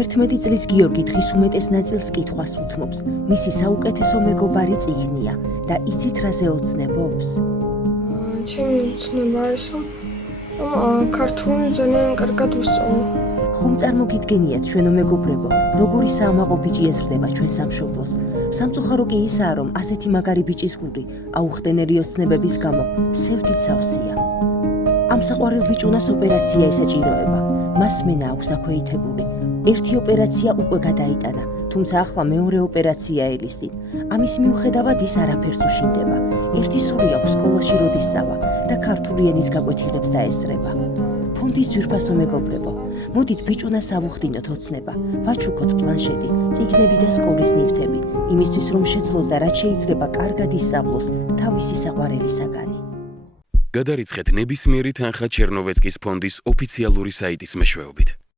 11 წლის გიორგი დღის უმეტეს ნაწილს კითხვას უთმობს. მისი საუკეთესო მეგობარი წიგნია და იცით რაზე ოცნებობს? ჩემი ცნება არის, რომ ქართული ძალიან კარგად ვისწავლო. ხომ წარმოგიდგენიათ ჩვენო მეგობრებო, როგორი საამაყო ბიჭი ეზრდება ჩვენ სამშობლოს. სამწუხარო კი ისაა, რომ ასეთი მაგარი ბიჭის გული აუხტენელი ოცნებების გამო სევდით სავსეა. ამ საყვარელ ბიჭუნას ოპერაცია ესაჭიროება. მას მენა აქვს აქვეითებული. ერთი ოპერაცია უკვე გადაიტანა, თუმცა ახლა მეორე ოპერაცია ელისით. ამის მიუხედავად ის არაფერს უშინდება. ერთი სული აქვს სკოლაში როდისწავა და ქართული ენის გაკვეთილებს დაესწრება. ფონდის ძვირფასო მეგობრებო, მოდით ბიჭუნას ავუხდინოთ ოცნება, ვაჩუქოთ პლანშეტი, წიგნები და სკოლის ნივთები, იმისთვის რომ შეძლოს და რაც შეიძლება კარგად ისწავლოს თავისი საყვარელი საგანი. გადარიცხეთ ნებისმიერი თანხა ჩერნოვეცკის ფონდის ოფიციალური საიტის მეშვეობით.